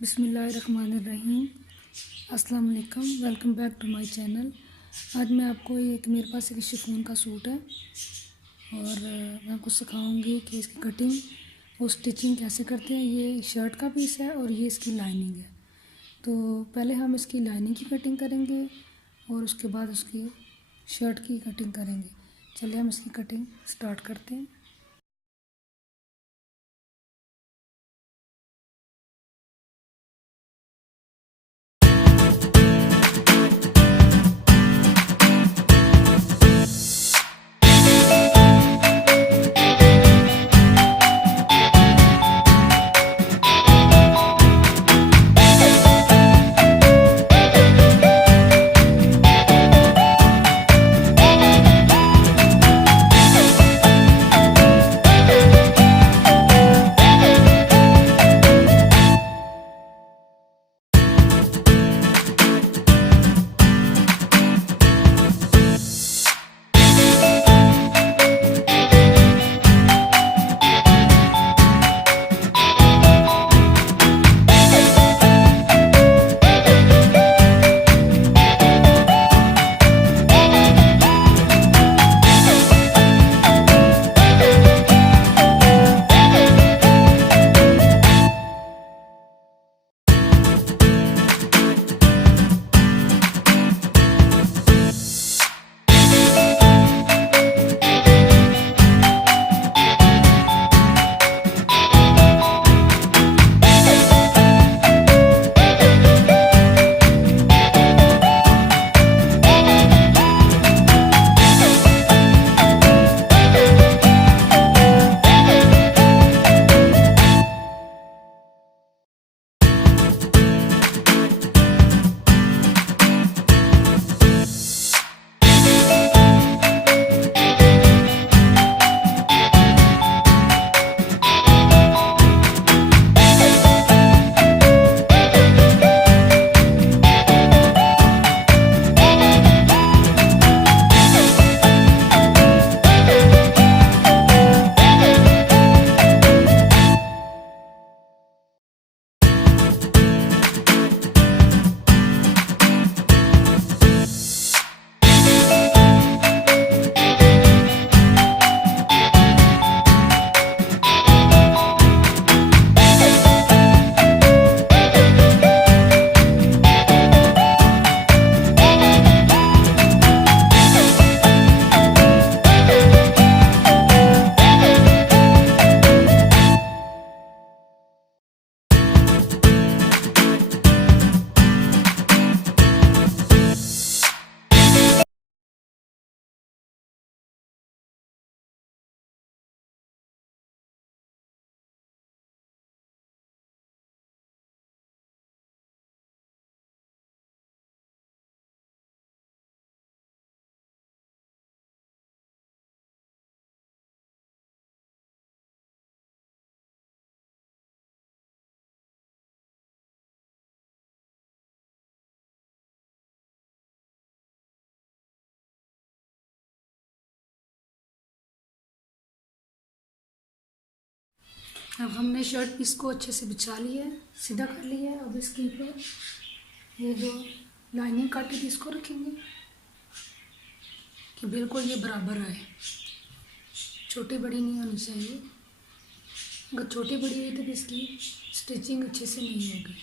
बिस्मिल्लाहिर्रहमानिर्रहीम। अस्सलाम वालेकुम, welcome back to my channel. आज मैं आपको मेरे पास एक शिफॉन का सूट है और मैं आपको सिखाऊंगी कि इसकी कटिंग और स्टिचिंग कैसे करते हैं। ये शर्ट का पीस है और ये इसकी लाइनिंग है। तो पहले हम इसकी लाइनिंग की कटिंग करेंगे और उसके बाद उसकी शर्ट की कटिंग करेंगे। चलिए हम इसकी कटिंग स्टार्ट करते हैं। अब हमने शर्ट पीस को अच्छे से बिछा लिया है, सीधा कर लिया है। अब इसके ऊपर ये जो लाइनिंग काटी थी इसको रखेंगे कि बिल्कुल ये बराबर आए, छोटी बड़ी नहीं होनी चाहिए। अगर छोटी बड़ी हुई तो इसकी स्टिचिंग अच्छे से नहीं होगी।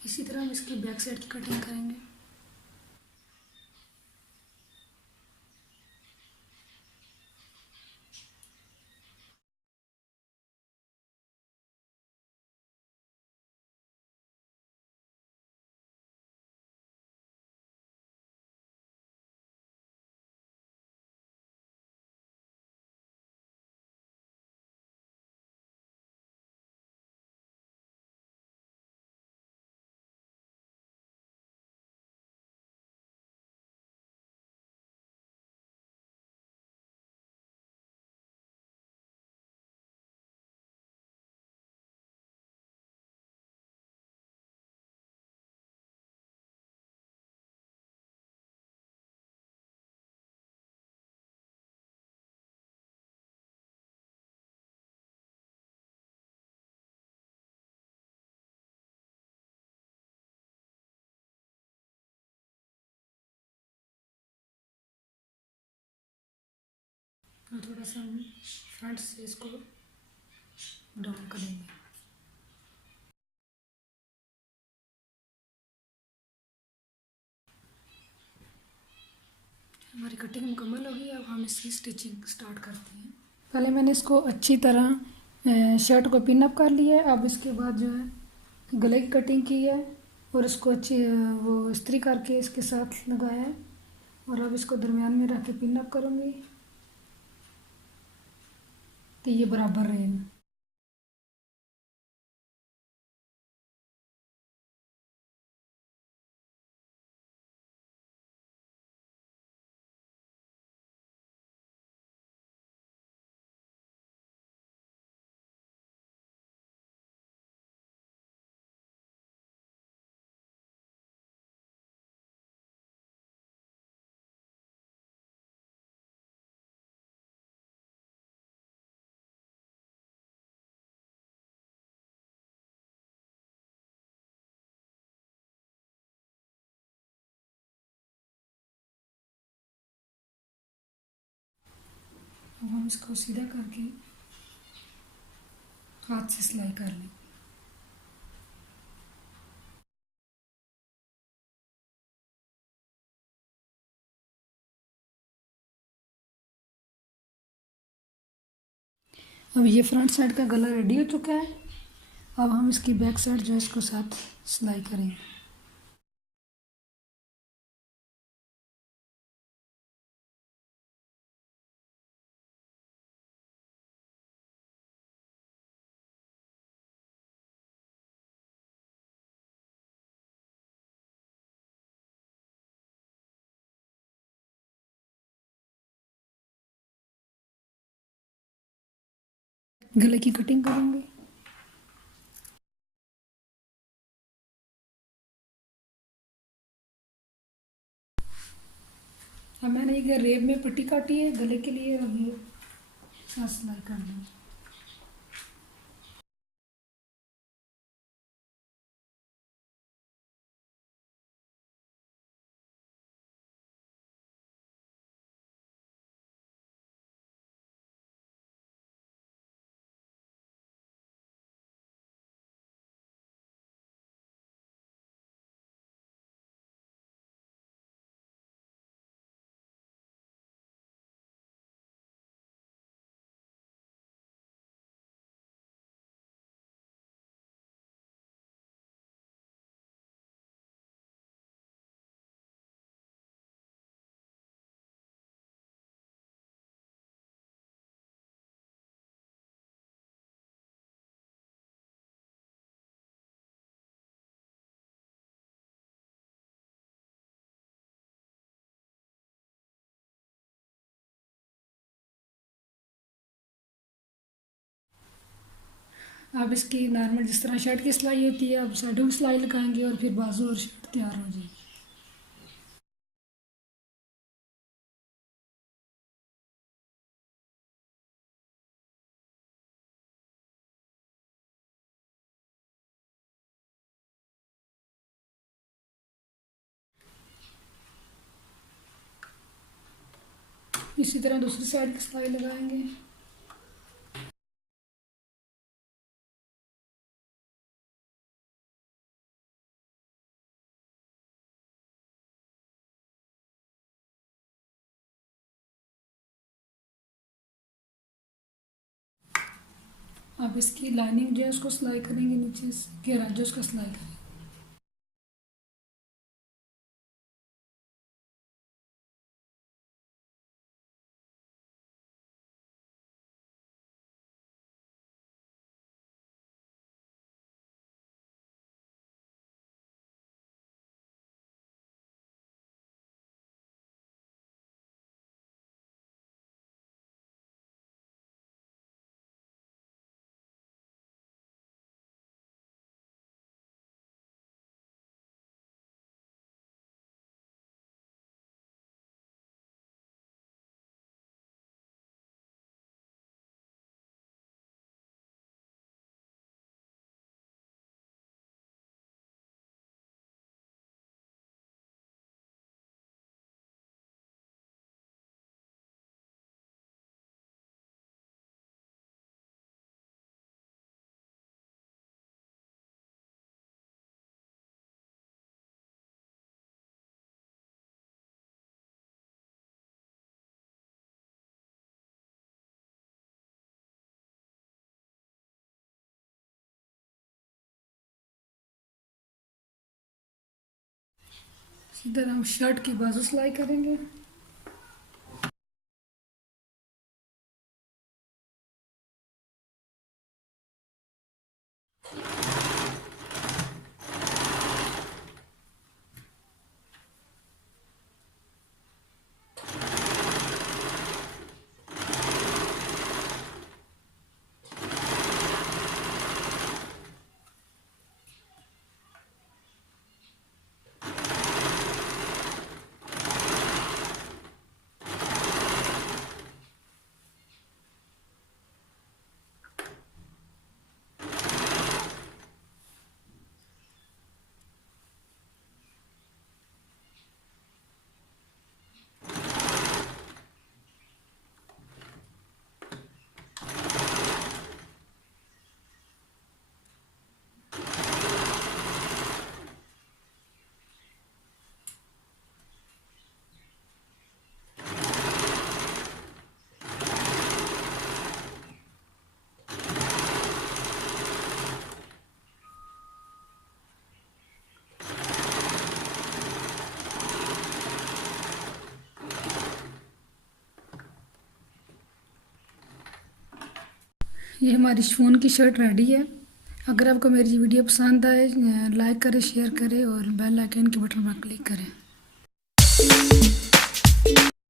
इसी तरह हम इसकी बैक साइड की कटिंग करेंगे। और थोड़ा सा हम फ्रंट से इसको डाउन करेंगे। हमारी कटिंग मुकम्मल होगी। अब हम इसकी स्टिचिंग स्टार्ट करते हैं। पहले मैंने इसको अच्छी तरह शर्ट को पिन अप कर लिया है। अब इसके बाद जो है गले की कटिंग की है और इसको अच्छी वो इस्त्री करके इसके साथ लगाया है। और अब इसको दरमियान में रख के पिन अप करूँगी तो ये बराबर रहेगा। अब हम इसको सीधा करके हाथ से सिलाई कर लें। अब ये फ्रंट साइड का गला रेडी हो चुका है। अब हम इसकी बैक साइड जो है इसको साथ सिलाई करेंगे। गले की कटिंग करेंगे। अब मैंने ये रेब में पट्टी काटी है गले के लिए। अब ये साथ सिलाई कर लेंगे। अब इसकी नॉर्मल जिस तरह शर्ट की सिलाई होती है अब साइडों की सिलाई लगाएंगे और फिर बाजू और शर्ट तैयार हो जाएगी। इसी तरह दूसरी साइड की सिलाई लगाएंगे। अब इसकी लाइनिंग जो है उसको सिलाई करेंगे, नीचे से घेरा जो उसका सिलाई करेंगे। इधर हम शर्ट की बाजू सिलाई करेंगे। ये हमारी शिफॉन की शर्ट रेडी है। अगर आपको मेरी वीडियो पसंद आए लाइक करें, शेयर करें और बेल आइकन के बटन पर क्लिक करें।